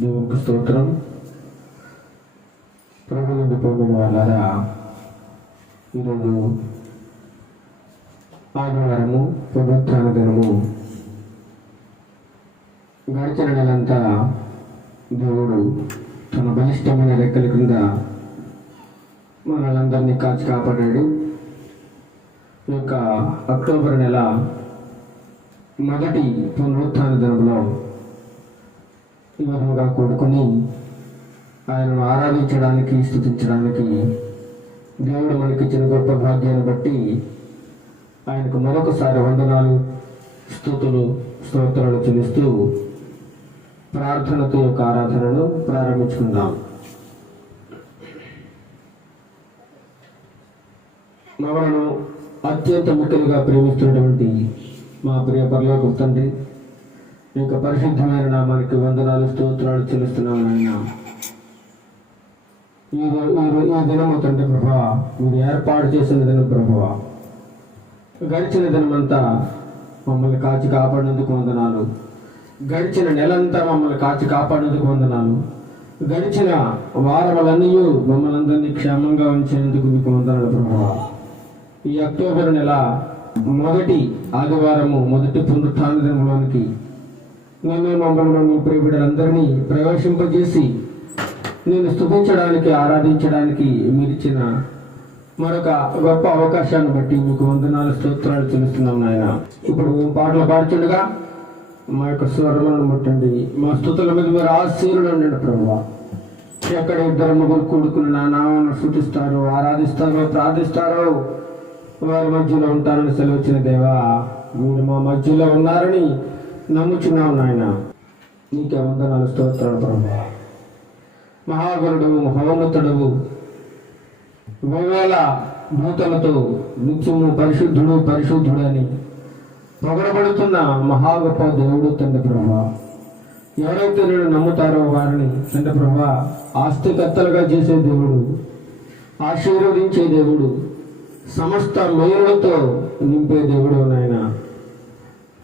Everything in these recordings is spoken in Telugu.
దేవునికి స్తోత్రం. ప్రభువుని పొందిన వాళ్ళారా, ఈరోజు ఆదివారము, పునరుత్థాన దినము. గడిచిన నెలంతా దేవుడు తన బలిష్టమైన రెక్కల క్రింద మనలందరినీ కాచి కాపాడాడు. ఈ యొక్క అక్టోబర్ నెల మొదటి పునరుత్థాన దినంలో ఈ విధంగా కూడుకొని ఆయనను ఆరాధించడానికి, స్తుతించడానికి దేవుడు మనకి ఇచ్చిన గొప్ప భాగ్యాన్ని బట్టి ఆయనకు మరొకసారి వందనాలు, స్తుతులు, స్తోత్రాలు చెల్లిస్తూ ప్రార్థనతో యొక్క ఆరాధనను ప్రారంభించుకుందాం. మనను అత్యంత ముఖ్యంగా ప్రేమిస్తున్నటువంటి మా ప్రియ పరలోకపు తండ్రి, ఈ యొక్క పరిశుద్ధమైన నామానికి వందనాలు, స్తోత్రాలు చెల్లిస్తున్నాము. ఆయన ఈ దినము తండ్రి ప్రభా, మీరు ఏర్పాటు చేసిన దినం ప్రభా, గడిచిన దినమంతా మమ్మల్ని కాచి కాపాడినందుకు వందనాలు. గడిచిన నెలంతా మమ్మల్ని కాచి కాపాడినందుకు వందనాలు. గడిచిన వారములన్నీ మమ్మల్ని అందరినీ క్షేమంగా ఉంచినందుకు మీకు వందనాలు ప్రభా. ఈ అక్టోబర్ నెల మొదటి ఆదివారము, మొదటి పునరుత్థాన దినంలోనికి నేను మమ్మల్ని మీ ప్రియ బిడ్డలందరినీ ప్రవేశింపజేసి నేను స్తుతించడానికి, ఆరాధించడానికి మీరు ఇచ్చిన మరొక గొప్ప అవకాశాన్ని బట్టి మీకు వందనాలు, స్తోత్రాలు చెల్లిస్తున్నాం నాయన. ఇప్పుడు పాటలు పాడుతుండగా మా యొక్క స్వరములను ముట్టండి, మా స్తుతుల మీద మీరు ఆశీర్వాదం ఉండండి ప్రభువా. ఎక్కడ ఇద్దరు ముగ్గురు కూడుకుని నా నామాన్ని స్తుతిస్తారో, ఆరాధిస్తారో, ప్రార్థిస్తారో వారి మధ్యలో ఉంటారని సెలవిచ్చిన దేవా, మీరు మా మధ్యలో ఉన్నారని నమ్ముచున్నాం నాయన. నీకే వందనాలు, స్తోత్రాలు ప్రభువా. మహాగరుడు, మహోన్నతుడు, వేవేల దూతలతో నిత్యము పరిశుద్ధుడు పరిశుద్ధుడు అని పొగడబడుతున్న మహా గొప్ప దేవుడు తండ్రి ప్రభా. ఎవరైతే నేను నమ్ముతారో వారిని తండ్రి ప్రభా ఆస్తికర్తలుగా చేసే దేవుడు, ఆశీర్వదించే దేవుడు, సమస్త మేలులతో నింపే దేవుడు నాయన.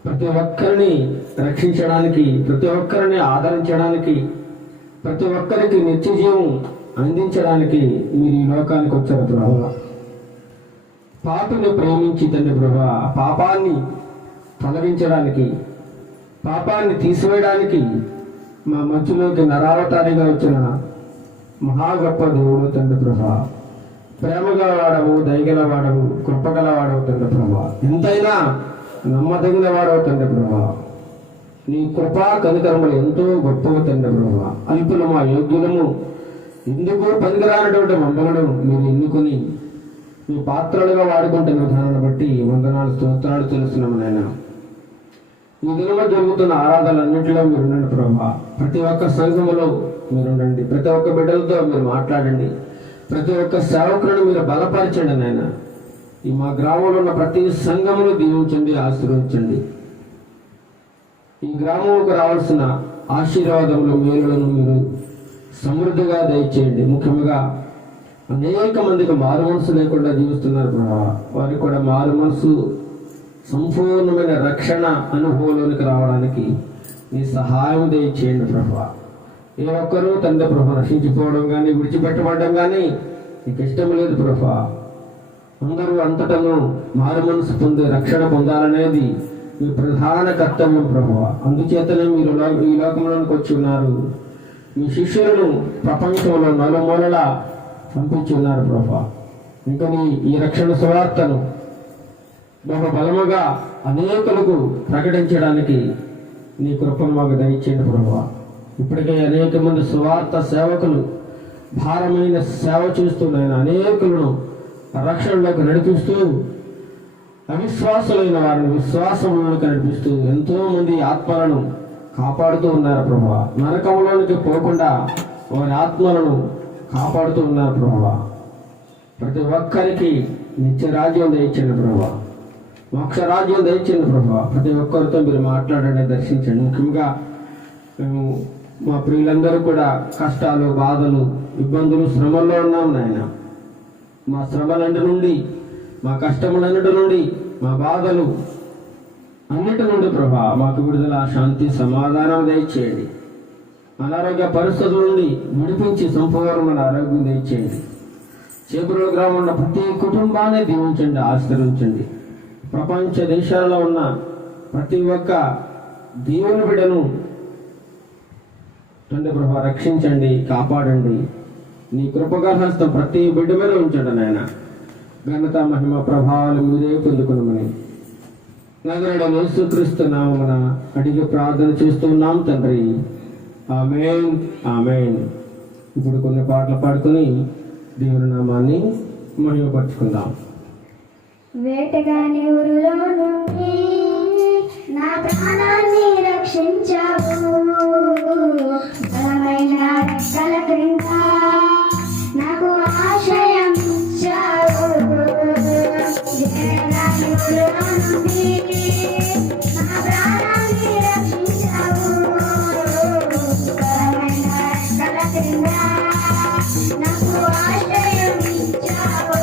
ప్రతి ఒక్కరిని రక్షించడానికి, ప్రతి ఒక్కరిని ఆదరించడానికి, ప్రతి ఒక్కరికి నిత్య జీవం అందించడానికి మీరు ఈ లోకానికి వచ్చారు ప్రభా. పాపిని ప్రేమించి తండ్రి ప్రభా, పాపాన్ని తొలగించడానికి, పాపాన్ని తీసివేయడానికి మా మధ్యలోకి నరావతారిగా వచ్చిన మహా గొప్ప దేవుడు తండ్రి ప్రభా. ప్రేమగల వాడవు, దయగల వాడవు, కృపగల వాడవు తండ్రి ప్రభా. ఎంతైనా నమ్మదగిన వాడవు తండ్రి ప్రభా. నీ కృపా కనికరములు ఎంతో గొప్పవు తండ్రి ప్రభా. అల్పులము, అయోగ్యులము, ఎందుకు పనికిరానటువంటి మమ్మలను మీరు ఎన్నుకొని మీ పాత్రలుగా వాడుకుంటున్న విధానాన్ని బట్టి వందనాలు, స్తోత్రాలు తెలుస్తున్నాము నాయన. ఈ దినము జరుగుతున్న ఆరాధనలన్నింటిలో మీరు ఉండండి ప్రభా. ప్రతి ఒక్క సంఘములో మీరు ఉండండి, ప్రతి ఒక్క బిడ్డలతో మీరు మాట్లాడండి, ప్రతి ఒక్క సేవకులను మీరు బలపరచండి నాయన. ఈ మా గ్రామంలో ఉన్న ప్రతి సంఘమును దీవించండి, ఆశీర్వదించండి. ఈ గ్రామంలోకి రావాల్సిన ఆశీర్వాదములు, మేలులను మీరు సమృద్ధిగా దయచేయండి. ముఖ్యంగా అనేక మందికి మారు మనసు లేకుండా జీవిస్తున్నారు ప్రభా. వారికి కూడా మారు మనసు, సంపూర్ణమైన రక్షణ అనుభవంలోనికి రావడానికి మీ సహాయం దయచేయండి ప్రభా. ఏ ఒక్కరూ తండ్రి ప్రభా నశించిపోవడం కానీ, విడిచిపెట్టబడడం కానీ నీకు ఇష్టం లేదు ప్రభా. అందరూ అంతటను మారు మనసు పొంది రక్షణ పొందాలనేది మీ ప్రధాన కర్తవ్యం ప్రభా. అందుచేతనే మీరు ఈ లోకంలోనికి వచ్చి ఉన్నారు. మీ శిష్యులను ప్రపంచంలో నలుమూలలా పంపించి ఉన్నారు ప్రభా. ఇంకా ఈ రక్షణ సువార్తను బహు బలముగా అనేకులకు ప్రకటించడానికి నీ కృపను మాకు దయచేయండి ప్రభా. ఇప్పటికే అనేక మంది సువార్త సేవకులు భారమైన సేవ చేస్తున్న అనేకులను రక్షణలోకి నడిపిస్తూ, అవిశ్వాసులైన వారిని విశ్వాసంలోకి నడిపిస్తూ ఎంతో మంది ఆత్మలను కాపాడుతూ ఉన్నారు ప్రభా. నరకంలోనికి పోకుండా వారి ఆత్మలను కాపాడుతూ ఉన్నారు ప్రభా. ప్రతి ఒక్కరికి నిత్య రాజ్యం దయచండి ప్రభా, మోక్ష రాజ్యం దయచండి ప్రభా. ప్రతి ఒక్కరితో మీరు మాట్లాడండి, దర్శించండి. ముఖ్యంగా మేము మా ప్రియులందరూ కూడా కష్టాలు, బాధలు, ఇబ్బందులు, శ్రమల్లో ఉన్నాం నాయన. మా శ్రమలన్నిటి నుండి, మా కష్టములన్నిటి నుండి, మా బాధలు అన్నిటి నుండి ప్రభా మాకు విడుదల, శాంతి, సమాధానం దయచేయండి. అనారోగ్య పరిస్థితుల నుండి విడిపించి సంపూర్ణమైన ఆరోగ్యం దయచేయండి. చేపురుల గ్రామం ఉన్న ప్రతి కుటుంబాన్ని దీవించండి, ఆశీర్వదించండి. ప్రపంచ దేశాల్లో ఉన్న ప్రతి ఒక్క దేవుని బిడ్డను తండ్రి ప్రభా రక్షించండి, కాపాడండి. నీ కృపగా హస్తం ప్రతి బిడ్డ మీద ఉంచండి నాయన. ఘనత మహిమ ప్రభావాలు మీరే పొందుకున్నామని నగరుడు యేసుక్రీస్తు నామమున అడిగి ప్రార్థన చేస్తున్నాం తండ్రి. ఆమేన్, ఆమేన్. ఇప్పుడు కొన్ని పాటలు పాడుకొని దేవుని నామాన్ని మహిమపరుచుకుందాం. వేటగాని ఊరిలో నుండి నా ప్రాణాన్ని రక్షించావు, బలమైన రెక్కల క్రింద నాకు ఆశ్రయం ఇచ్చావు. వేటగాని ఊరిలో నుండి నా ప్రాణాన్ని రక్షించావు, బలమైన రెక్కల క్రింద నాకు ఆశ్రయం ఇచ్చావు.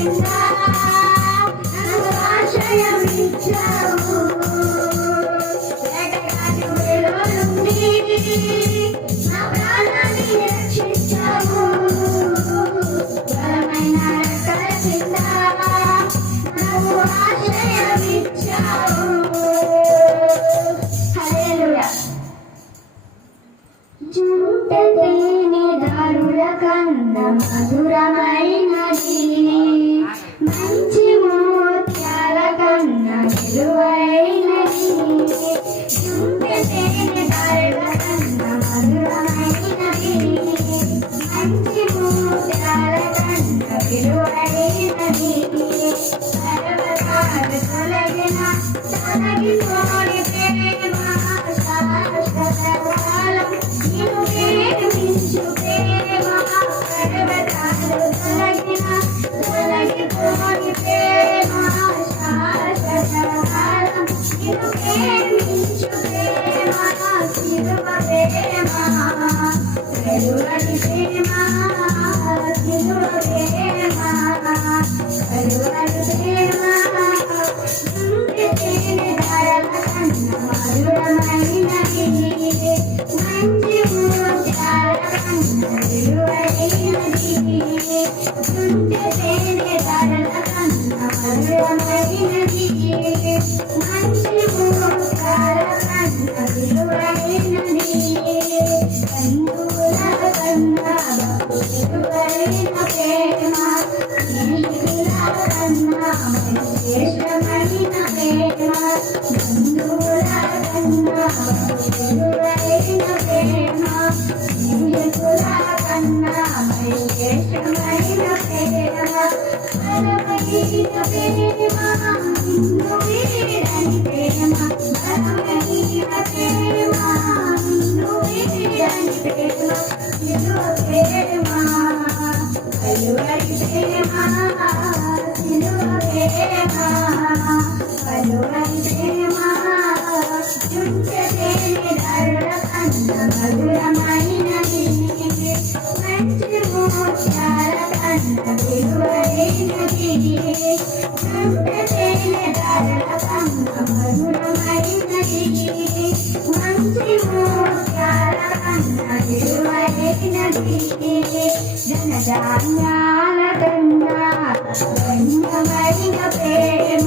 కింద నాకు ఆశ్రయం ఇచ్చావు. వేటగాడి ఊరిలో నుండి నా ప్రాణాన్ని రక్షించావు. బలమైన రెక్కల కింద నాకు ఆశ్రయం ఇచ్చావు. హల్లెలూయా. జుంటతేనె దారుల కన్నా మధురమైనది, మంచి మోత్యాల కన్నా విలువైనది. జుంటతేనె దారుల కన్నా మధురమైనది, మంచి మోత్యాల కన్నా విలువైనది. పర్వతాలు తొలగిపోని ప్రేమ శాశ్వతకాలం నిన్ను ప్రేమించు ప్రేమ. పర్వతాలు తొలగిపోని ప్రేమ శాశ్వతకాలం నిన్ను ప్రేమించు ప్రేమ. శిలువ ప్రేమ కరువని ప్రేమ, శిలువ ప్రేమ కరువని ప్రేమ. జుంటతేనె దారుల కన్నా మధురమైనది, మంచి మోత్యాల కన్నా విలువైనది. జుంటతేనె దారుల కన్నా మధురమైనది, మంచి మోత్యాల కన్నా విలువైనది. బంధువుల కన్నా విలువైన ప్రేమ, స్నేహితుల కన్నా శ్రేష్టమైన ప్రేమ. బంధువుల కన్నా విలువైన ప్రేమ, స్నేహితుల కన్నా శ్రేష్టమైన ప్రేమ. బలమైన ప్రేమ, నిన్ను వీడని ప్రేమ. బలమైన ప్రేమ, నిన్ను వీడని ప్రేమ. శిలువ ప్రేమ కలువరి ప్రేమ, శిలువ ప్రేమ కలువరి ప్రేమ. జుంటతేనె దారుల కన్నా మధురమైనది, మంచి మోత్యాల కన్నా విలువైనది. జుంటతేనె దారుల కన్నా మధురమైనది, మంచి మోత్యాల కన్నా విలువైనది. ధనధాన్యాల కన్నా ధన్యమైన ప్రేమ,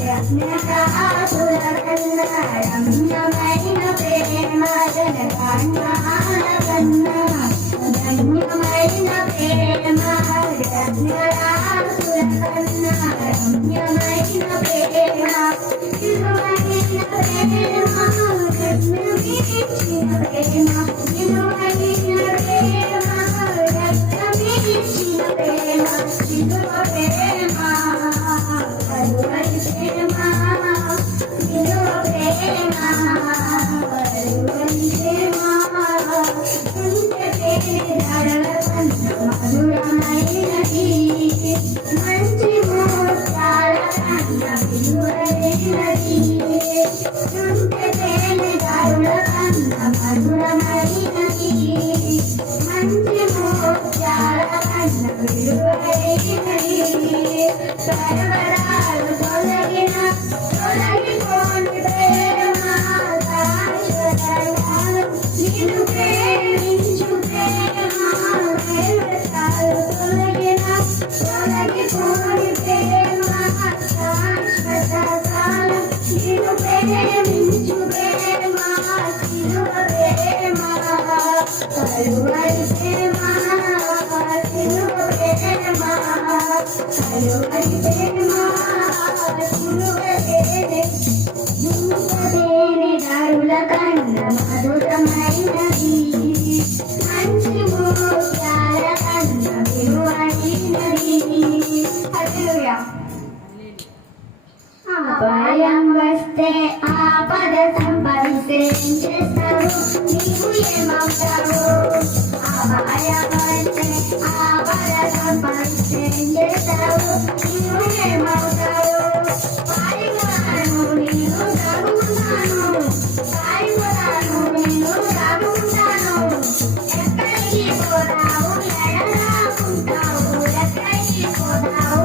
రత్నరాసుల కన్నా రమ్యమైన ప్రేమ. ధనధాన్యాల కన్నా ధన్యమైన ప్రేమ, రత్నరాసుల కన్నా రమ్యమైన ప్రేమ. విలువైన ప్రేమ, రత్నమిచ్చిన ప్రేమ. విలువైన ప్రేమ, రత్నమిచ్చిన ప్రేమ. శిలువ ప్రేమ కలువరి ప్రేమ, శిలువ ప్రేమ కలువరి ప్రేమ. జుంటతేనె దారుల కన్నా మధురమైనది, మంచి మోత్యాల కన్నా విలువైనది. జుంటతేనె దారుల కన్నా మధురమైనది, మంచి మోత్యాల కన్నా విలువైనది. పర్వతాలు తొలగిపోని ప్రేమ శాశ్వతకాలం నిన్ను ప్రేమించు ప్రేమ. పర్వతాలు తొలగిపోని ప్రేమ శాశ్వతకాలం నిన్ను ప్రేమించు ప్రేమ. శిలువ ప్రేమ కలువరి ప్రేమ, శిలువ ప్రేమ కలువరి ప్రేమ. జుంటతేనె దారుల కన్నా మధురమైనది, మంచి మోత్యాల కన్నా విలువైనది. హల్లెలూయా. అపాయం వస్తే ఆపద సంభవిస్తే ఏం చేస్తావు? నీవు ఏమవుతావు? అపాయం వస్తే ఆపద సంభవిస్తే ఏం చేస్తావు? నీవు ఏమవుతావు? పారిపోతాను నేను దాగుంటాను, పారిపోతాను నేను దాగుంటాను. ఎక్కడికి పోతావు? ఎడదాకుంటావు. ఎక్కడికి పోతావు?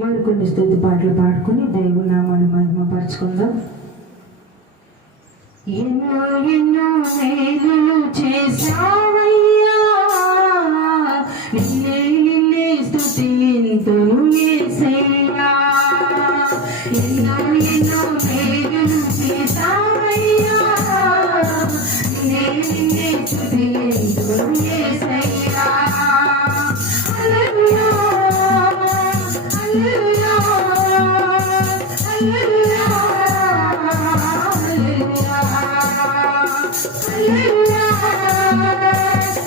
మరికొన్ని స్తుతి పాటలు పాడుకొని దేవుని నామాన్ని మహిమపరచుకుందాం. ఎన్నో ఎన్నో మేలులు చేశావయ్యా, నిన్నే నిన్నే స్తుతింతును యేసయ్యా. ఎన్నో ఎన్నో మేలులు చేశావయ్యా, నిన్నే నిన్నే స్తుతింతును యేసయ్యా. హల్లెలూయా హల్లెలూయా హల్లెలూయా హల్లెలూయా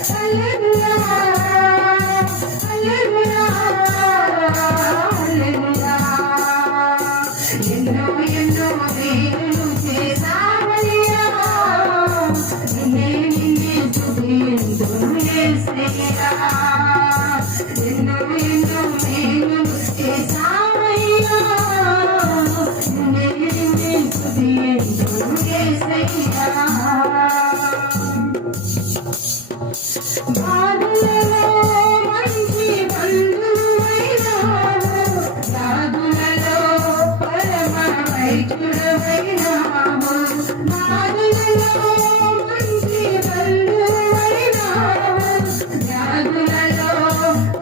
హల్లెలూయా హల్లెలూయా హల్లెలూయా. ఎన్నో ఎన్నో మేలులు చేశావయ్యా, నిన్నే నిన్నే స్తుతింతును యేసయ్యా. ఎన్నో ఎన్నో మేలులు చేశావయ్యా, నిన్నే నిన్నే స్తుతింతును యేసయ్యా. బాధలలో మంచి బంధువైనావు, సాధులలో పరమ వైద్యుడవైనావు. బాధలలో మంచి బంధువైనావు, సాధులలో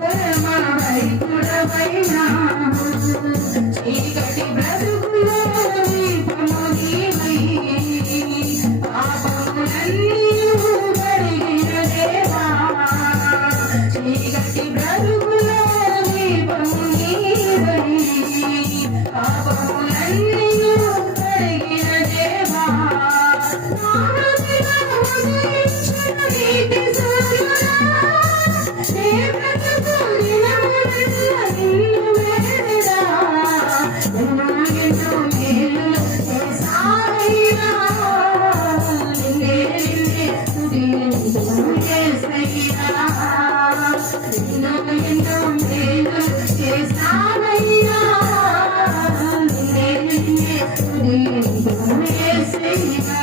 పరమ వైద్యుడవైనావు. చీకటి బ్రతుకులో దీపము నీవై, పాపములన్నీయు కడిగిన దేవా. చీకటి బ్రతుకులో దీపము నీవై, పాపములన్నీయు కడిగిన దేవా. నా హృదయమున ఉదయించిన నీతి సూర్యుడా, నీ బ్రతుకు దినములెల్లా నిన్ను వేడెదా. ఎన్నో ఎన్నో మేలులు చేశావయ్యా, నిన్నే నిన్నే స్తుతింతును యేసయ్యా. ఎన్నో ఎన్నో మేలులు చేశావయ్యా, నిన్నే నిన్నే స్తుతింతును యేసయ్యా.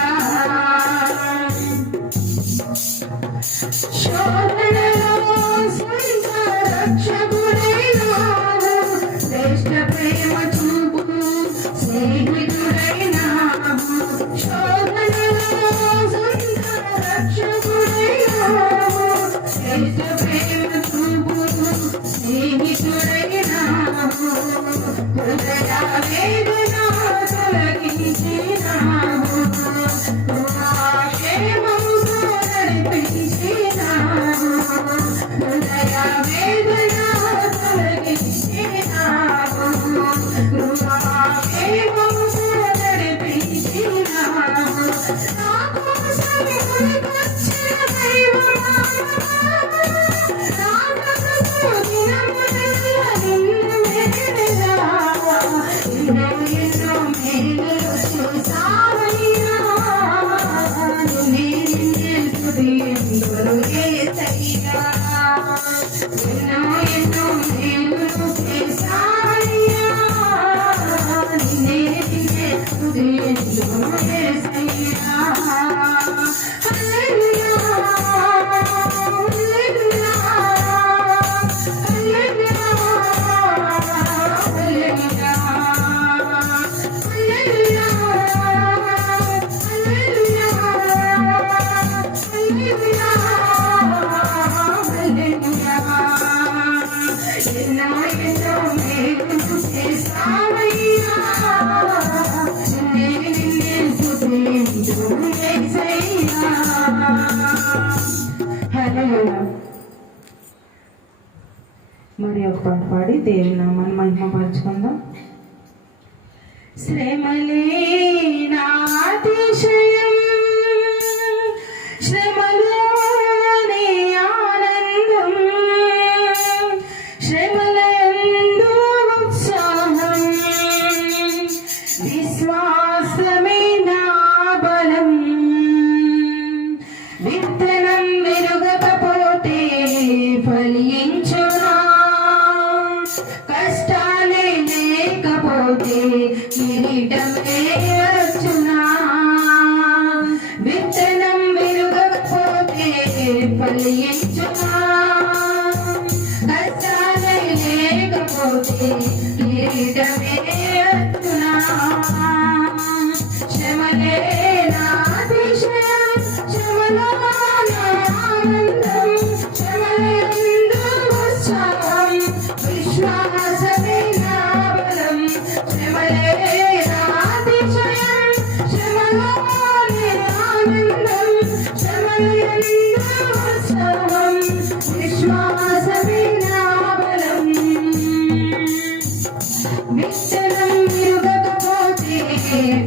శోధనలో స్వంత రక్షకుడైనావు, శ్రేష్ఠ ప్రేమ చూపు స్నేహితుడైనావు. శోధనలో స్వంత రక్షకుడైనావు, శ్రేష్ఠ ప్రేమ చూపు స్నేహితుడైనావు. హృదయ వేదన తొలగించినావు, కృపాక్షేమముతో నడిపించినావు. హృదయ వేదన తొలగించినావు, కృపాక్షేమముతో నడిపించినావు. నా కోసమే ఉరికొచ్చిన దైవమా, నా బ్రతుకు దినములెల్లా నిన్ను వేడెదా. ఎన్నో ఎన్నో మేలులు చేశావయ్యా, నిన్నే నిన్నే స్తుతింతును యేసయ్యా. ఎన్నో ఎన్నో మేలులు చేశావయ్యా, నిన్నే నిన్నే స్తుతింతును యేసయ్యా. హల్లెలూయా హల్లెలూయా హల్లెలూయా హల్లెలూయా హల్లెలూయా హల్లెలూయా హల్లెలూయా హల్లెలూయా. ఎన్నో ఎన్నో మేలులు చేశావయ్యా, నిన్నే నిన్నే స్తుతింతును యేసయ్యా. హల్లెలూయా. మరి ఒక పాట పాడి దేవుని నామాన్ని మహిమపరచుకుందాం. శ్రమలే నా అతిశయం, శ్రమలోనే ఆనందం, శ్రమలయందు ఉత్సాహం, విశ్వాసమే నా బలం. విత్తనం మెరుగకపోతే ఫలించునా, కష్టాలే లేకపోతే కిరీటమే వచ్చునా. విత్తనం మెరుగకపోతే ఫలించునా, కష్టాలే లేకపోతే కిరీటమే వచ్చునా. శ్రమలే నా అతిశయం, శ్రమలో నా ఆనందం, శ్రమలయందు ఉత్సాహం, విశ్వాసమే నా బలం. శ్రమలే నా అతిశయం, శ్రమలో నా ఆనందం, శ్రమలయందు ఉత్సాహం, విశ్వాసమే నా బలం. విత్తనం విరుగకపోతే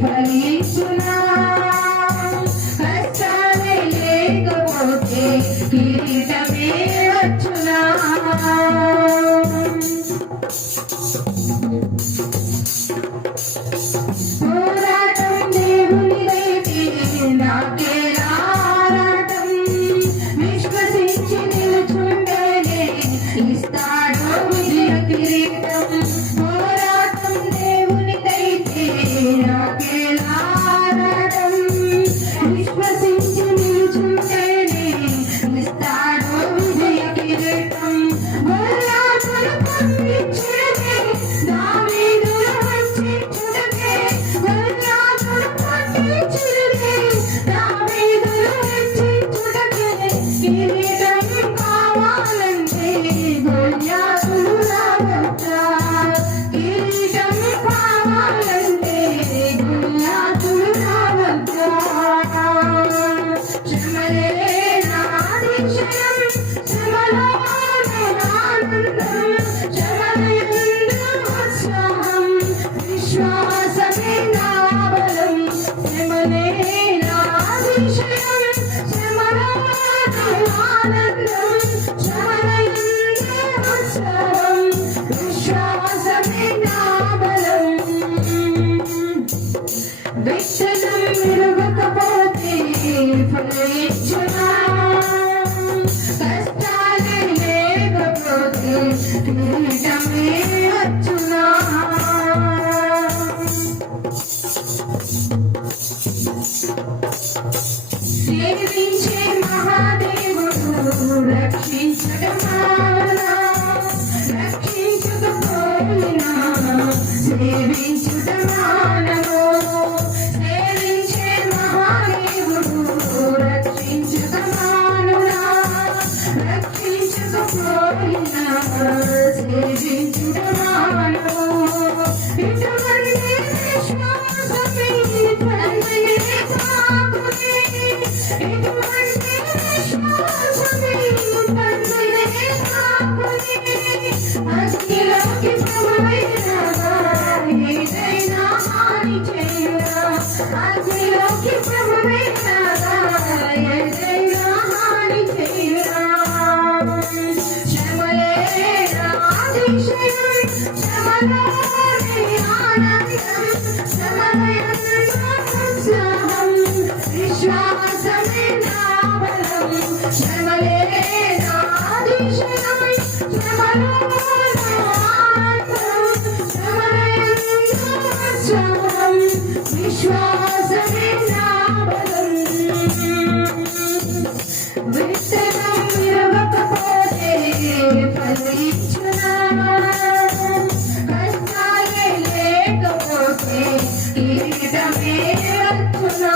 ఫలించునా, కష్టాలే లేకపోతే కిరీటమే వచ్చునా. పోరాటం దేవునిదైతే నాకే ఆరాటం, విశ్వసించి నిలుచుంటేనే ఇస్తాడు విజయ కిరీటం. పోరాటం దేవునిదైతే నాకే ఆరాటం, విశ్వసించి నిలుచుంటేనే ఇస్తాడు విజయ కిరీటం. గొల్యాతును పంపించేదే దావీదును హెచ్చించుటకే, గొల్యాతును పంపించేదే దావీదును హెచ్చించుటకే. కిరీటం కావాలంటే గొల్యాతును రావచ్చా, కిరీటం కావాలంటే గొల్యాతును రావచ్చా. శ్రమలే నా అతిశయం, శ్రమలో నా ఆనందం, శ్రమలయందు ఉత్సాహం, విశ్వాసమే నా బలం. శ్రమలే నా అతిశయం, శ్రమలో నా ఆనందం, శ్రమలయందు ఉత్సాహం, విశ్వాసమే నా బలం. విత్తనం విరగకపోతే ఫలించునా, కష్టాలే లేకపోతే కిరీటమే వచ్చునా. సేవించే మహాదేవుడు రక్షించటమానా, రక్షించకపోయినా సేవించుటమానము. సేవించే మహాదేవుడు రక్షించటమానునా, రక్షించకపోయినా సేవించుటమానము. ఇటువంటి విశ్వాసమే తండ్రిని తాకునే, ఇటువంటి విశ్వాసమే తండ్రిని తాకునే. అగ్నిలోకి ప్రమమైనదా ఏదైనా హాని చేయదా, అగ్నిలోకి ప్రమమైనదా ఏదైనా హాని చేయదా. శ్రమలే నా అతిశయం, శ్రమలో నా ఆనందం, శ్రమలయందు ఉత్సాహం, విశ్వాసమే నా బలం. శ్రమలే నా అతిశయం, శ్రమలో నా ఆనందం, శ్రమలయందు ఉత్సాహం, విశ్వాసమే నా బలం. విత్తనం విరగకపోతే ఫలించునా, కష్టాలే లేకపోతే కిరీటమే వచ్చునా.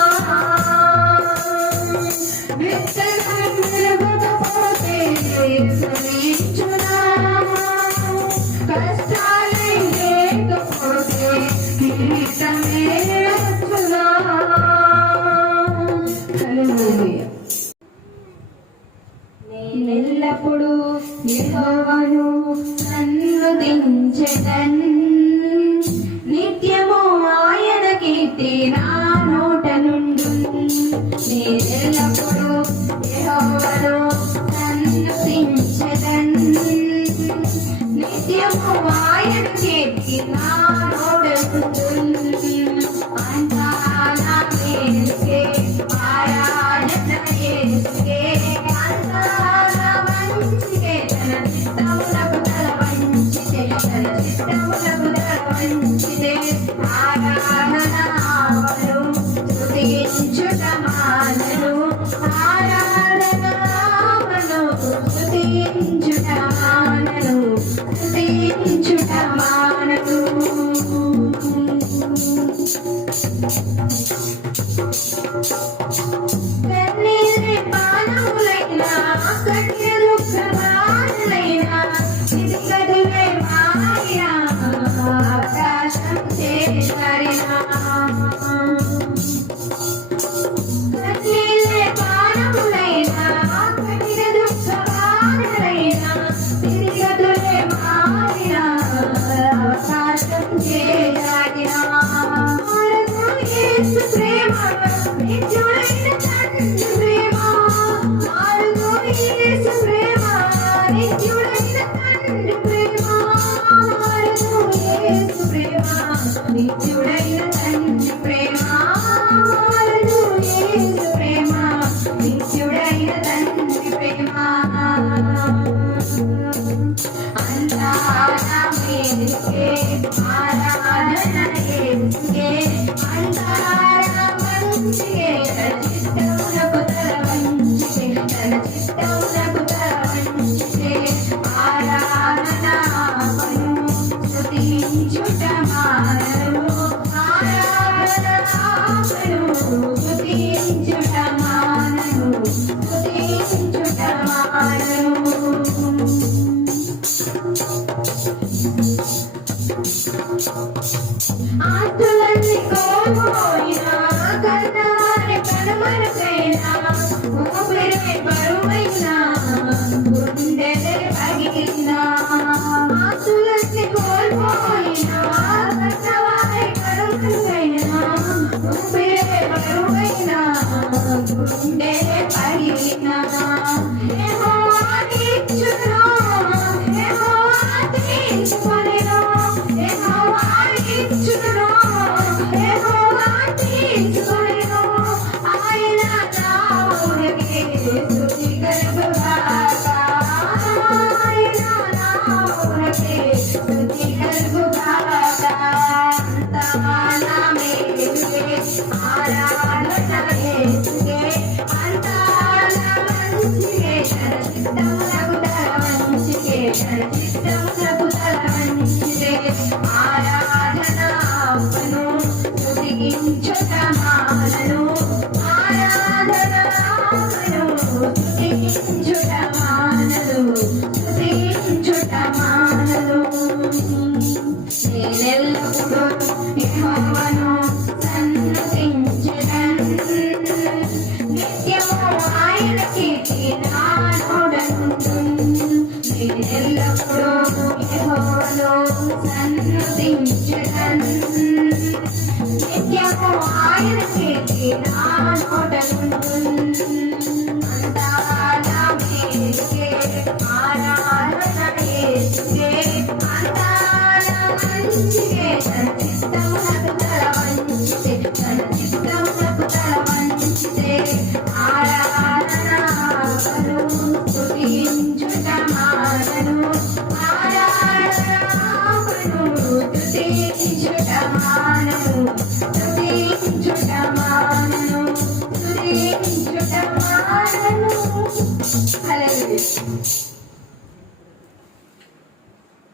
విత్తనం విరగకపోతే ఫలించునా, కష్టాలే లేకపోతే కిరీటమే వచ్చునా. హల్లెలూయా. నేనెల్లప్పుడూ యెహోవాను సన్నుతించెదన్, నిత్యము ఆయన కీర్తి నా నోట నుండును. నేనెల్లప్పుడూ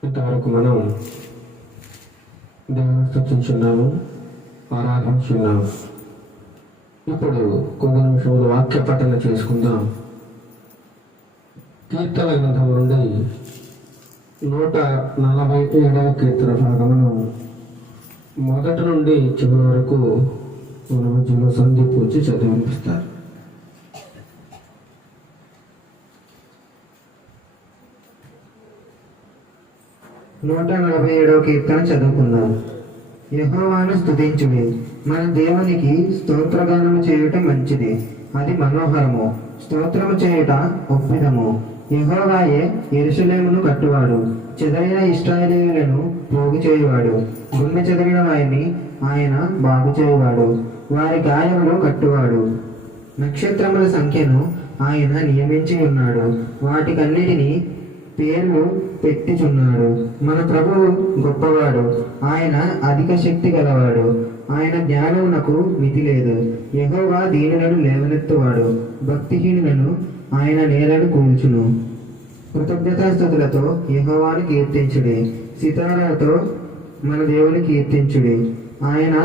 ఇంతవరకు మనం దేవుని స్తుతించున్నాము, ఆరాధించున్నాము. ఇప్పుడు కొన్ని నిమిషములు వాక్య పఠన చేసుకుందాం. కీర్తన గ్రంథం నుండి 147వ కీర్తన భాగమును మొదటి నుండి చివరి వరకు మన మధ్యలో సందీప్ వచ్చి చదివినిపిస్తారు. 147వ కీర్తన చదువుకుందాం. యెహోవాను స్తుతించుడి, మన దేవునికి స్తోత్రగానము చేయుట మంచిది, అది మనోహరము. స్తోత్రము చేయుట ఒప్పిదము. యెహోవాయే యెరూషలేమును కట్టువాడు, చెదరిన ఇశ్రాయేలీయులను పోగు చేయువాడు. గుమ్మె చెదరిన వారిని ఆయన బాగు చేయువాడు, వారి గాయములు కట్టువాడు. నక్షత్రముల సంఖ్యను ఆయన నియమించి ఉన్నాడు, వాటికన్నిటినీ పేర్లు పెట్టిచున్నాడు. మన ప్రభువు గొప్పవాడు, ఆయన అధిక శక్తి గలవాడు, ఆయన జ్ఞానమునకు మితి లేదు. యెహోవా దీనులను లేవనెత్తువాడు, భక్తిహీనులను ఆయన నేలను కూల్చును. కృతజ్ఞతాస్తుతులతో యెహోవాను కీర్తించుడి, సితారాతో మన దేవుని కీర్తించుడి. ఆయన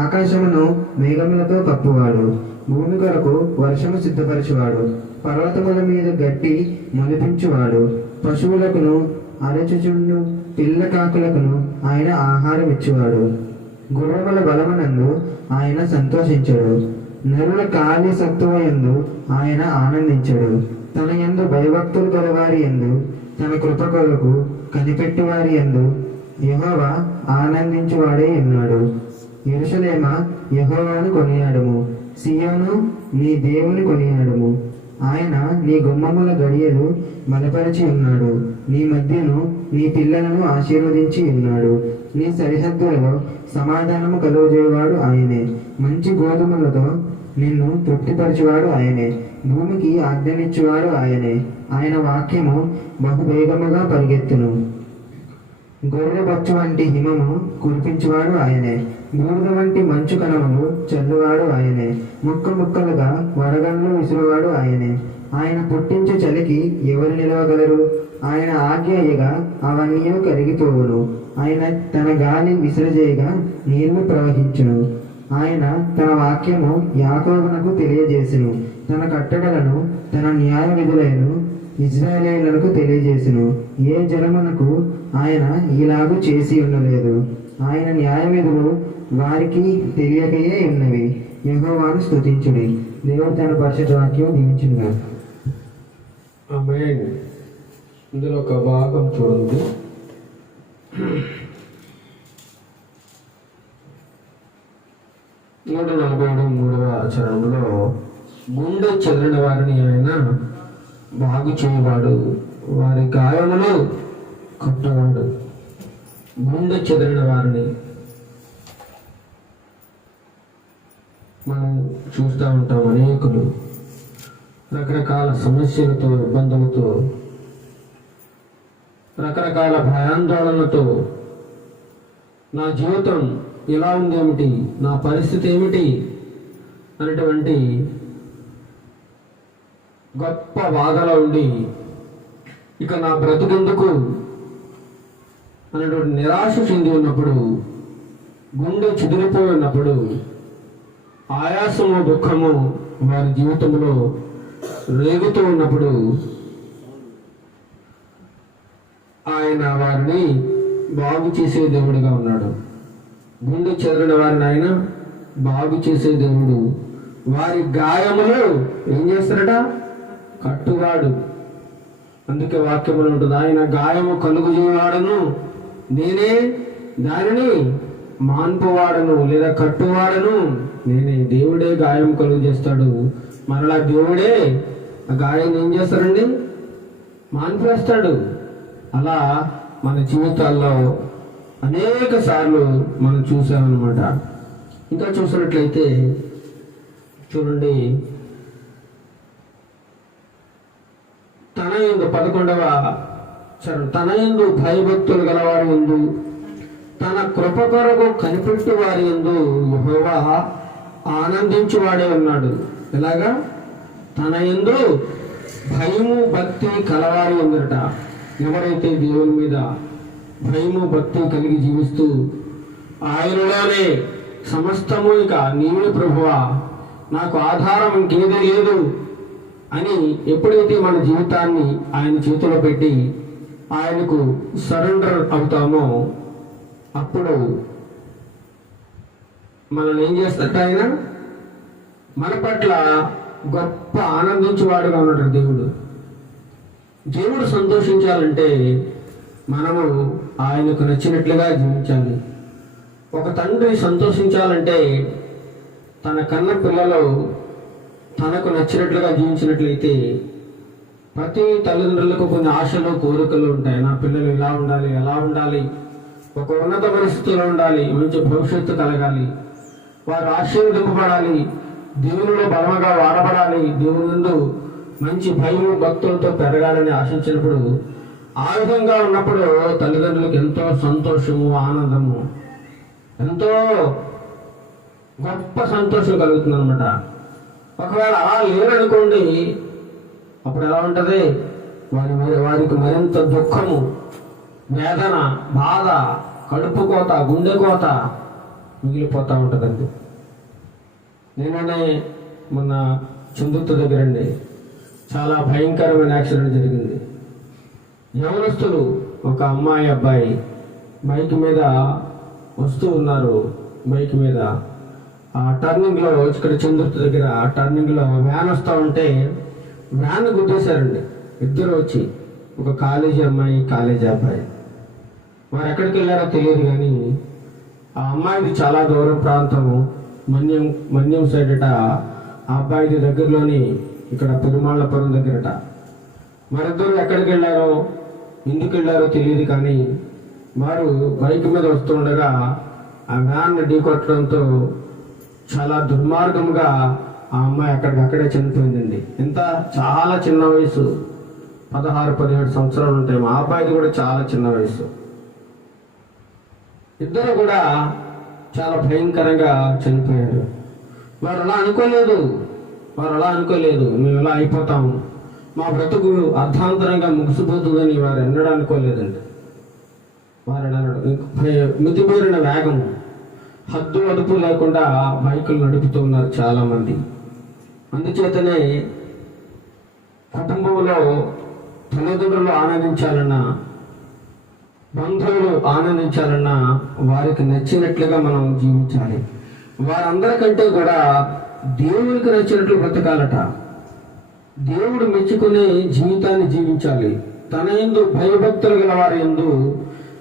ఆకాశమును మేఘములతో కప్పువాడు, భూమి కొరకు వర్షము సిద్ధపరచువాడు. పర్వతముల మీద గడ్డి మొలిపించువాడు, పశువులకును అరచుచుండు పిల్ల కాకులకును ఆయన ఆహారం ఇచ్చువాడు. గుర్రముల బలమునందు ఆయన సంతోషించడు, నరుల కాలి సత్తువ యందు ఆయన ఆనందించడు. తన యందు భయభక్తులు గలవారి యందు, తన కృప కొరకు కనిపెట్టువారి యందు యెహోవా ఆనందించువాడే ఉన్నాడు. యెరూషలేమా, యెహోవాను కొనియాడము, సియోను నీ దేవుని కొనియాడము. ఆయన నీ గుమ్మముల గడియలు బలపరిచి ఉన్నాడు, నీ మధ్యను నీ పిల్లలను ఆశీర్వదించి ఉన్నాడు. నీ సరిహద్దులలో సమాధానము కలుగజేయవాడు ఆయనే, మంచి గోధుమలతో నిన్ను తృప్తిపరచువాడు ఆయనే, భూమికి ఆజ్ఞనిచ్చువాడు ఆయనే. ఆయన వాక్యము బహువేగముగా పరిగెత్తును. గొర్రెబొచ్చు వంటి హిమము కురిపించువాడు ఆయనే, బూడిద వంటి మంచు కణములు చల్లువాడు ఆయనే, ముక్క ముక్కలుగా వడగళ్ళు విసురువాడు ఆయనే. ఆయన పుట్టించే చలికి ఎవరు నిలవగలరు? ఆయన ఆజ్ఞ అయ్యగా అవన్నీ కరిగిపోవును. ఆయన తన గాలి విసరజేయగా నీళ్లు ప్రవహించును. ఆయన తన వాక్యము యాకోబునకు తెలియజేసును, తన కట్టడలను తన న్యాయ విధులను ఇశ్రాయేలీయులకు తెలియజేసును. ఏ జనమునకు ఆయన ఇలాగూ చేసి ఉండలేదు. ఆయన న్యాయ విధులు వారికి తెలియకయే ఉన్నవి. యెహోవాను స్తుతించుడి. దేవుడు తన పరిశుద్ధ వాక్యం దీవించును. ఆమేన్. ఇందులో ఒక భాగం చూడండి. 143వ చరణంలో గుండె చెదిరిన వారిని ఆయన బాగు చేయవాడు, వారి గాయములు కట్టువాడు. గుండె చెదిరిన వారిని మనం చూస్తూ ఉంటాం. అనేకులు రకరకాల సమస్యలతో, ఇబ్బందులతో, రకరకాల భయాందోళనలతో నా జీవితం ఇలా ఉందేమిటి, నా పరిస్థితి ఏమిటి అనేటువంటి గొప్ప బాధలో ఉండి ఇక నా బ్రతుకెందుకు అనేటువంటి నిరాశ చెంది ఉన్నప్పుడు, గుండె చెదిరిపోయి ఉన్నప్పుడు, ఆయాసము దుఃఖము వారి జీవితంలో రేగుతూ ఉన్నప్పుడు ఆయన వారిని బాగు చేసే దేవుడిగా ఉన్నాడు. గుండె చెదిరిన వారిని ఆయన బాగు చేసే దేవుడు. వారి గాయములు ఏం చేస్తారట? కట్టువాడు. అందుకే వాక్యములు ఉంటుంది, ఆయన గాయము కలుగు చేయవాడను, నేనే దానిని మాన్పువాడను లేదా కట్టువాడను నేనే. దేవుడే గాయం కలుగు చేస్తాడు. మరలా దేవుడే ఆ గాయం ఏం చేస్తారండి? మాన్పేస్తాడు. అలా మన జీవితాల్లో అనేక సార్లు మనం చూసామన్నమాట. ఇంకా చూసినట్లయితే చూడండి, తన యందు 11వ చరణం, తన యందు భయభక్తులు గలవారి యందు తన కృప కొరకు కనిపెట్టు వారి యందు యెహోవా ఆనందించువాడే ఉన్నాడు. ఎలాగా? తన యందు భయము భక్తి కలవారి ఉందట. ఎవరైతే దేవుని మీద భయము భక్తి కలిగి జీవిస్తూ ఆయనలోనే సమస్తము ఇక నీవే ప్రభువా, నాకు ఆధారం ఇంకేదీ లేదు అని ఎప్పుడైతే మన జీవితాన్ని ఆయన చేతిలో పెట్టి ఆయనకు సరెండర్ అవుతామో అప్పుడు మనల్ని ఏం చేస్తాట? ఆయన మన పట్ల గొప్ప ఆనందించేవాడుగా ఉన్నాడు దేవుడు. దేవుడు సంతోషించాలంటే మనము ఆయనకు నచ్చినట్లుగా జీవించాలి. ఒక తండ్రి సంతోషించాలంటే తన కన్న పిల్లలు తనకు నచ్చినట్లుగా జీవించినట్లయితే, ప్రతి తల్లిదండ్రులకు కొన్ని ఆశలు కోరికలు ఉంటాయి. నా పిల్లలు ఇలా ఉండాలి, ఎలా ఉండాలి, ఒక ఉన్నత పరిస్థితిలో ఉండాలి, మంచి భవిష్యత్తు కలగాలి, వారు ఆశీర్వదింపబడాలి, దేవునిలో బలముగా వాడబడాలి, దేవుని ముందు మంచి భయము భక్తులతో పెరగాలని ఆశించినప్పుడు, ఆ విధంగా ఉన్నప్పుడు తల్లిదండ్రులకు ఎంతో సంతోషము, ఆనందము, ఎంతో గొప్ప సంతోషం కలుగుతుంది అనమాట. ఒకవేళ అలా లేరనుకోండి, అప్పుడు ఎలా ఉంటుంది? వారికి మరింత దుఃఖము, వేదన, బాధ, కడుపు కోత, గుండె కోత మిగిలిపోతూ ఉంటుందండి. నేననే మొన్న చందుర్తి దగ్గరండి చాలా భయంకరమైన యాక్సిడెంట్ జరిగింది. యవనస్తులు ఒక అమ్మాయి అబ్బాయి బైక్ మీద వస్తూ ఉన్నారు. బైక్ మీద ఆ టర్నింగ్లో, ఇక్కడ చందుర్తి దగ్గర ఆ టర్నింగ్లో వ్యాన్ వస్తూ ఉంటే వ్యాన్ గుద్దేశారండి ఇద్దరు వచ్చి, ఒక కాలేజీ అమ్మాయి, కాలేజీ అబ్బాయి. వారు ఎక్కడికి వెళ్ళారో తెలియదు కానీ ఆ అమ్మాయిది చాలా దూరం ప్రాంతము, మన్యం సైడ్ అట. ఆ అబ్బాయిది దగ్గరలోని ఇక్కడ పెరుమాళ్ళపురం దగ్గరట. మరిద్దరు ఎక్కడికి వెళ్ళారో, ఎందుకు వెళ్ళారో తెలియదు కానీ వారు బైక్ మీద వస్తుండగా ఆ వ్యాన్ ఢీకొట్టడంతో చాలా దుర్మార్గంగా ఆ అమ్మాయి అక్కడే చనిపోయిందండి. ఎంత చాలా చిన్న వయసు, 16-17 సంవత్సరాలు ఉంటాయి. మా అబ్బాయిది కూడా చాలా చిన్న వయసు. ఇద్దరు కూడా చాలా భయంకరంగా చనిపోయారు. వారు అలా అనుకోలేదు, మేము ఇలా అయిపోతాము, మా బ్రతుకు అర్ధాంతరంగా ముగిసిపోతుందని వారు ఎన్నడూ అనుకోలేదండి. వారు మితిమీరిన వేగం, హద్దు అదుపు లేకుండా బైకులు నడుపుతూ ఉన్నారు చాలామంది. అందుచేతనే కుటుంబంలో తల్లిదండ్రులు ఆనందించాలన్నా, బంధువులు ఆనందించాలన్నా వారికి నచ్చినట్లుగా మనం జీవించాలి. వారందరికంటే కూడా దేవునికి నచ్చినట్లు బ్రతకాలట. దేవుడు మెచ్చుకునే జీవితాన్ని జీవించాలి. తన యందు భయభక్తులు గల వారి యందు,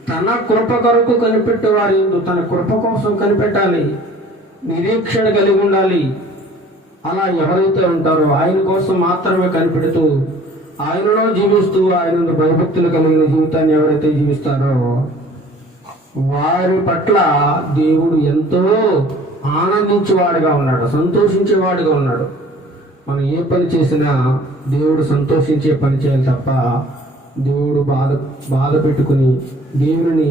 తన కృప కొరకు కనిపెట్టే వారి యందు తన కృప కోసం కనిపెట్టాలి, నిరీక్షణ కలిగి ఉండాలి. అలా ఎవరైతే ఉంటారో ఆయన కోసం మాత్రమే కనిపెడుతూ ఆయనలో జీవిస్తూ ఆయన భయభక్తులు కలిగిన జీవితాన్ని ఎవరైతే జీవిస్తారో వారి పట్ల దేవుడు ఎంతో ఆనందించేవాడుగా ఉన్నాడు, సంతోషించేవాడుగా ఉన్నాడు. మనం ఏ పని చేసినా దేవుడు సంతోషించే పని చేయాలి తప్ప దేవుడు బాధ పెట్టుకుని దేవుని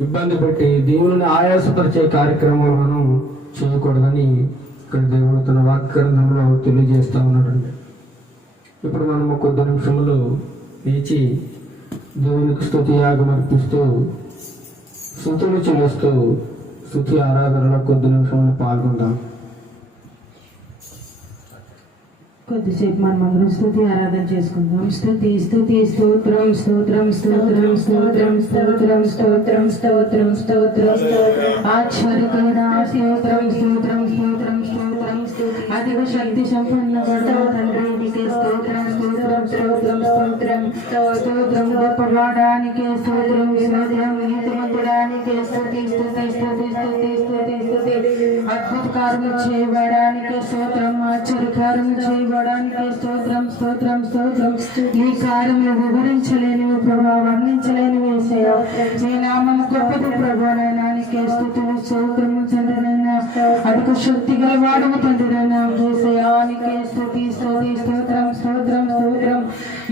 ఇబ్బంది పెట్టి దేవుని ఆయాసపరిచే కార్యక్రమాలు మనం చేయకూడదని ఇక్కడ దేవుడు తన వాక్యంలో తెలియజేస్తూ ఉన్నాడండి. ఇప్పుడు మనము కొద్ది నిమిషములు లేచి దేవునికి స్తుతి యాగం అర్పిస్తూ స్తుతులు చెల్లిస్తూ స్తుతి ఆరాధనలో కొద్ది నిమిషములు పాల్గొందాం. కొద్దిసేపు మనం అందరం స్తుతి ఆరాధన చేసుకుందాం. స్తుతి స్తుతి స్తోత్రం స్తోత్రం స్తోత్రం స్తోత్రం స్తోత్రం స్తోత్రం స్తోత్రం స్తోత్రం ఆశ్చర్యకర స్తోత్రం స్తోత్రం స్తోత్రం స్తోత్రం అధిక శక్తి సంపన్న తండ్రి నీకే స్తోత్రం స్తోత్రం స్తోత్రం స్తోత్రం స్తోత్రం గొప్పవాడానికి స్తోత్రం స్తోత్రం నీతిమంతుడానికి స్తుతి స్తుతి స్తుతి స్తుతి స్తుతి స్తుతి అద్భుత కార్యము చేయబడానికి స్తోత్రం ఆశ్చర్యకార్యము చేయబడానికి స్తోత్రం స్తోత్రం స్తోత్రం నీ కార్యములు వివరించలేనివి ప్రభా, వర్ణించలేనివి యేసయ్యా. నీ నామము గొప్పది ప్రభా, నైనా నీకే స్తుతులు స్తోత్రము తండ్రినైనా అధిక శక్తి గలవాడు తండ్రినైనా యేసయ్యా. నీకే స్తుతి స్తుతి స్తోత్రం స్తోత్రం స్తోత్రం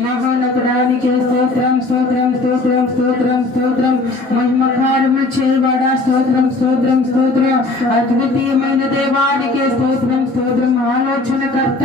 మహోన్నతుడానికి స్తోత్రం స్తోత్రం స్తోత్రం స్తోత్రం స్తోత్రం మహిమ కార్యములు చేయబడా స్తోత్రం స్తోత్రం స్తోత్రం అద్వితీయమైన దేవానికి స్తోత్రం స్తోత్రం ఆలోచనకర్త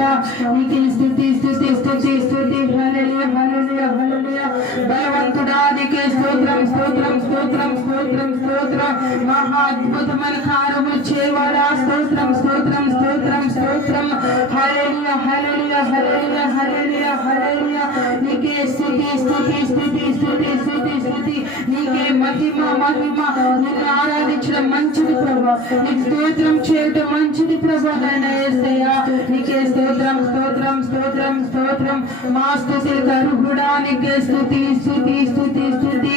నీకే స్తుతి స్తుతి స్తుతి స్తుతి హల్లెలూయా హల్లెలూయా హల్లెలూయా బలవంతుడానికి స్తోత్రం స్తోత్రం స్తోత్రం స్తోత్రం స్తోత్రం మహా అద్భుతమైన కార్యములు చేయబడా స్తోత్రం స్తోత్రం స్తోత్రం స్తోత్రం హల్లెలూయా హల్లెలూయా హల్లెలూయా హల్లెలూయా హల్లెలూయా నీకే స్తుతి స్తుతి స్తుతి స్తుతి స్తుతి స్తుతి నీకే మహిమ మహిమ నిన్ను ఆరాధించడం మంచిది ప్రభా, నీకు స్తోత్రం చేయడం మంచిది ప్రభా. యేసయ్యా నీకే స్తోత్రం స్తోత్రం స్తోత్రం స్తోత్రం మా స్తుతికి అర్హుడా నీకే స్తుతి స్తుతి స్తుతి స్తుతి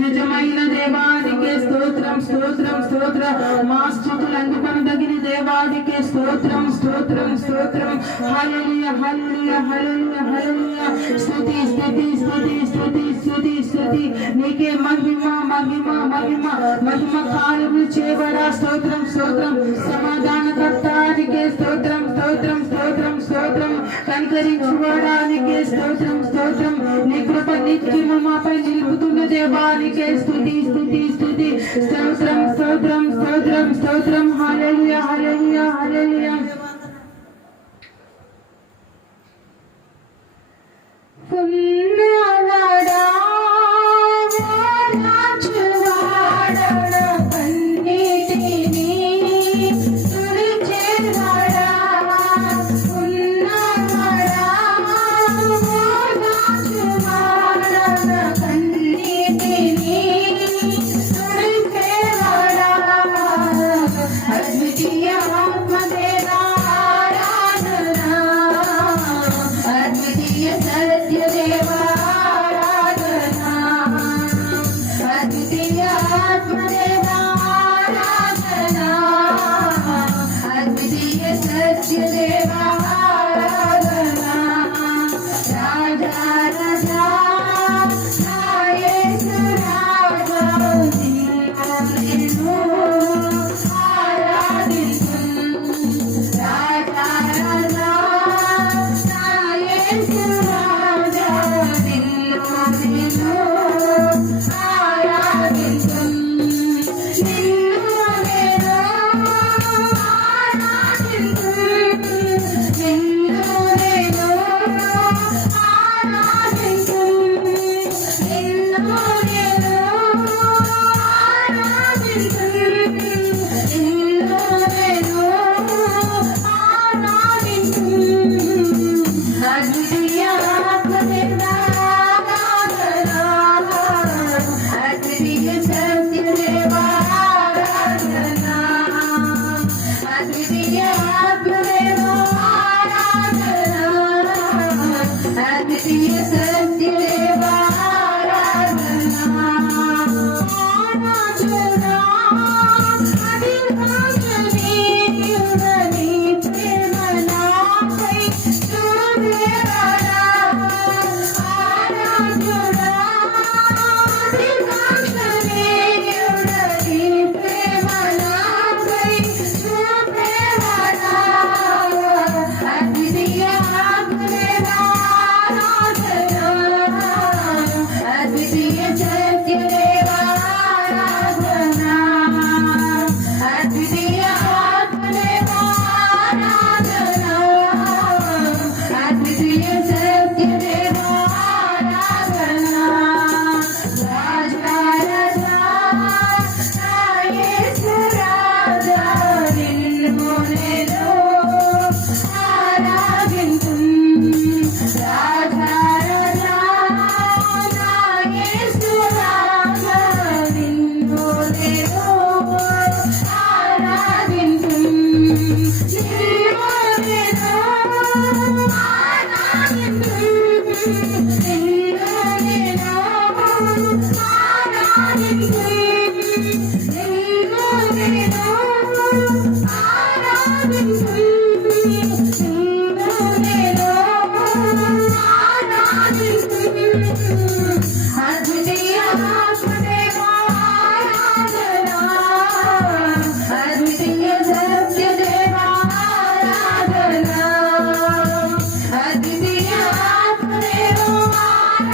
నిజమైన దేవానికే స్తోత్రం స్తోత్రం స్తోత్రం మా స్తుతులు అందుకొనదగిన దేవానికే స్తోత్రం స్తోత్రం స్తోత్రం హల్లెలూయా హల్లెలూయా హల్లెలూయా హల్లెలూయా స్తుతి స్తుతి స్తుతి స్తుతి స్తుతి స్తుతి నీకే మహిమ మహిమ మహిమ మహిమ కార్యములు చేయబడా స్తోత్రం స్తోత్రం సమాధానకర్తానికే స్తోత్రం స్తోత్రం స్తోత్రం స్తోత్రం కనికరించుకోవడానికే స్తోత్రం స్తోత్రం నీ కృప నిత్యము మాపై నిలుపుతున్న దేవానికే స్తుతి స్తుతి స్తుతి స్తోత్రం స్తోత్రం స్తోత్రం స్తోత్రం హల్లెలూయా హల్లెలూయా హల్లెలూయా. పుణ్యవాడా రాజువాడా కన్నిటిని తుడిచేవాడా పుణ్యవాడా రాజువాడా కన్నిటిని తుడిచేవాడా అద్వితీయ ఆత్మదేవా ఆరాధనా అద్వితీయ సత్యదేవా ఆరాధనా అద్వితీయ ఆత్మదేవా ఆరాధనా అద్వితీయ సత్యదేవా ఆరాధనా రాజా రాజా నా యేసు రాజా నిన్ను ఆరాధింతును రాజా రాజా నా యేసు రాజా నిన్ను ఆరాధింతును నిన్ను నేను ఆరాధింతును నిన్ను నేను ఆరాధింతును నిన్ను నేను ఆరాధించు నిన్ను నేను ఆరాధించు నిన్ను నేను ఆరాధించు అద్వితీయ ఆత్మదేవా ఆరాధన అద్వితీయ సత్యదేవా ఆరాధన అద్వితీయ ఆత్మదేవా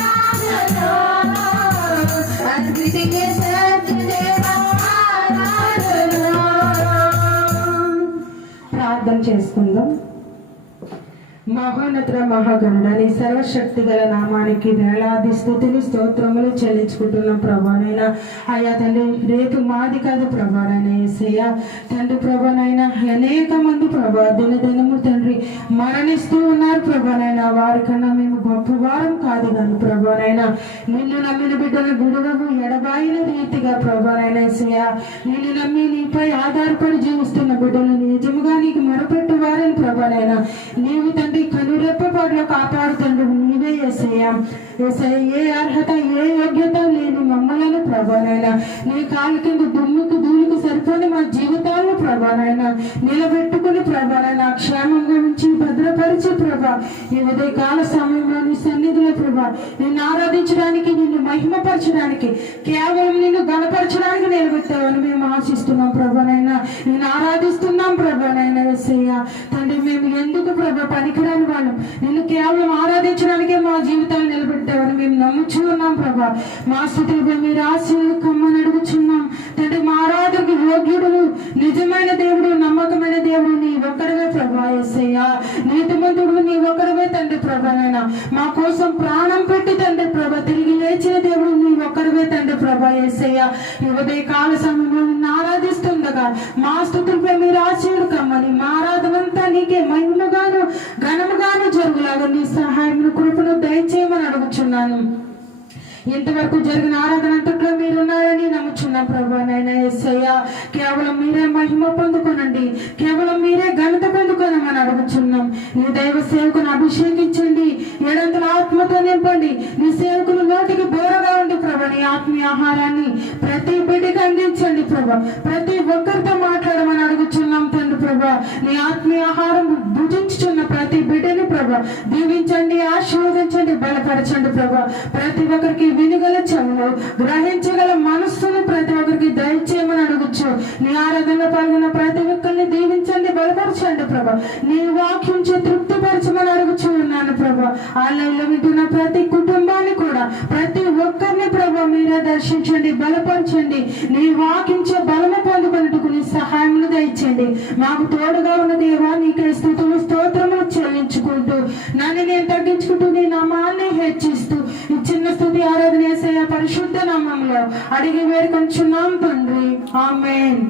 ఆరాధన అద్వితీయ సత్యదేవా ఆరాధన. ప్రార్థన చేసుకుందాం. మహోన్నత మహాగణుడ నీ సర్వశక్తి గల నామానికి వేలాది స్తుతులు స్తోత్రములు చెల్లించుకుంటున్నాం ప్రభానైనా. అయ్యా తండ్రి, రేపు మాది కాదు ప్రభానైనా యేసయ్య తండ్రి ప్రభానైనా అనేక మంది ప్రభా దినదినము తండ్రి మరణిస్తూ ఉన్నారు ప్రభానైనా. వారికన్నా మేము గొప్పవారం కాదు కానీ ప్రభానైనా నిన్ను నమ్మిన బిడ్డల విడుదలకు ఎడబాయిన రీతిగా ప్రభానైనా యేసయ్య నిన్ను నమ్మి నీపై ఆధారపడి జీవిస్తున్న బిడ్డలు నిజముగా నీకు మొరపెట్టు వారని ప్రభానైనా నీవు తండ్రి కనురెప్పపాటులో కాపాడుతండ్రి నీవే యేసయ్య. యేసయ్య ఏ అర్హత ఏ యోగ్యత లేని మమ్మలను ప్రభానైనా నీ కాలు కింద దుమ్ముకు ధూళికి సరిపోని మా జీవితాలను ప్రభానైనా నిలబెట్టుకుని ప్రభానైనా క్షేమంగా ఉంచి భద్రపరిచి ప్రభా ఈ ఉదయకాల సమయంలో నీ సన్నిధిలో ప్రభా నిన్ను ఆరాధించడానికి నిన్ను మహిమపరచడానికి కేవలం నిన్ను గణపరచడానికి నిలబెట్టావని మేము ఆశిస్తున్నాం ప్రభానైనా. నేను ఆరాధిస్తున్నాం ప్రభానైనా యేసయ్య తండ్రి. మేము ఎందుకు ప్రభా పనికిరాని వాళ్ళం, నిన్ను కేవలం ఆరాధించడానికే మా జీవితాలు నిలబెట్టావని మేము నమ్ముచూ ఉన్నాం ప్రభా. మా స్థితిలో మీరు ఆశీర్వాదం కమ్మని అడుగుచున్నాం తండ్రి. మా ఆరాధనకు యోగ్యుడు నిజమైన దేవుడు నమ్మకమైన దేవుడు నీ ఒక్కడవే ప్రభా యేసయ్య. నీతిమంతుడు నీ ఒక్కడవే తండ్రి ప్రభానైనా. మా కోసం ప్రాణం పెట్టి తండ్రి ప్రభా తిరిగి లేచిన దేవుడు నీ ఒక్కడవే తండ్రి ప్రభా యేసయ్య. ఈ ఉదయ కాల సమయంలో నిన్ను ఆరాధిస్తుండగా మా స్థుతులపై మీరు ఆశీర్వాదం కమ్మని మా ఆరాధనంతా నీకే మహిమగాను ఘనముగాను జరుగులాగా నీ సహాయమును కృపను దయచేయమని అడుగుచున్నాను. ఇంతవరకు జరిగిన ఆరాధన అంతట్లో మీరున్నారని నమ్ముచున్నాం ప్రభానైనా యేసయ్య. కేవలం మీరే మహిమ పొందుకోనండి, కేవలం మీరే ఘనత పొందుకోనమని అడుగుచున్నాం. నీ దైవ సేవకును అభిషేకించండి, ఏడంతల ఆత్మతో నింపండి. నీ సేవకులు నోటికి బోరగా ఉండి ప్రభా నీ ఆత్మీయ ఆహారాన్ని ప్రతి బిడ్డకి అందించండి ప్రభా. ప్రతి ఒక్కరితో మాట్లాడమని అడుగుచున్నాం తండ్రి ప్రభా. నీ ఆత్మీయ ఆహారం భుజించుచున్న ప్రతి బిడ్డని ప్రభా దీవించండి, ఆశీర్వదించండి, బలపరచండి ప్రభా. ప్రతి ఒక్కరికి వినగల చెవులు గ్రహించగల మనస్సును ప్రతి ఒక్కరికి దయచేయమని అడుగుచ్చు. నీ ఆరాధనలో పాల్గొన్న ప్రతి ఒక్కరిని దీవించండి, బలపరచండి ప్రభా. నీ వాక్యం చే తృప్తిపరచమని అడుగుచూ ఉన్నాను ప్రభా. ఆలయంలో వింటున్న ప్రతి కుటుంబాన్ని కూడా ప్రతి ఒక్కరిని ప్రభా మీరే దర్శించండి, బలపరచండి. నీ వాక్యం చే బలము పొందుకున్నట్టుకు నీ సహాయములు దయచేయండి. మాకు తోడుగా ఉన్న దేవా నీకే స్తుతులు స్తోత్రములు చెల్లించుకుంటూ నన్ను నేను తగ్గించుకుంటూ నీ నామాన్ని హెచ్చిస్తూ ఈ చిన్న స్తుతి ఆరాధన యేసయ్య పరిశుద్ధ నామములో అడిగి వేడుకొంచున్నాం తండ్రి. ఆమేన్.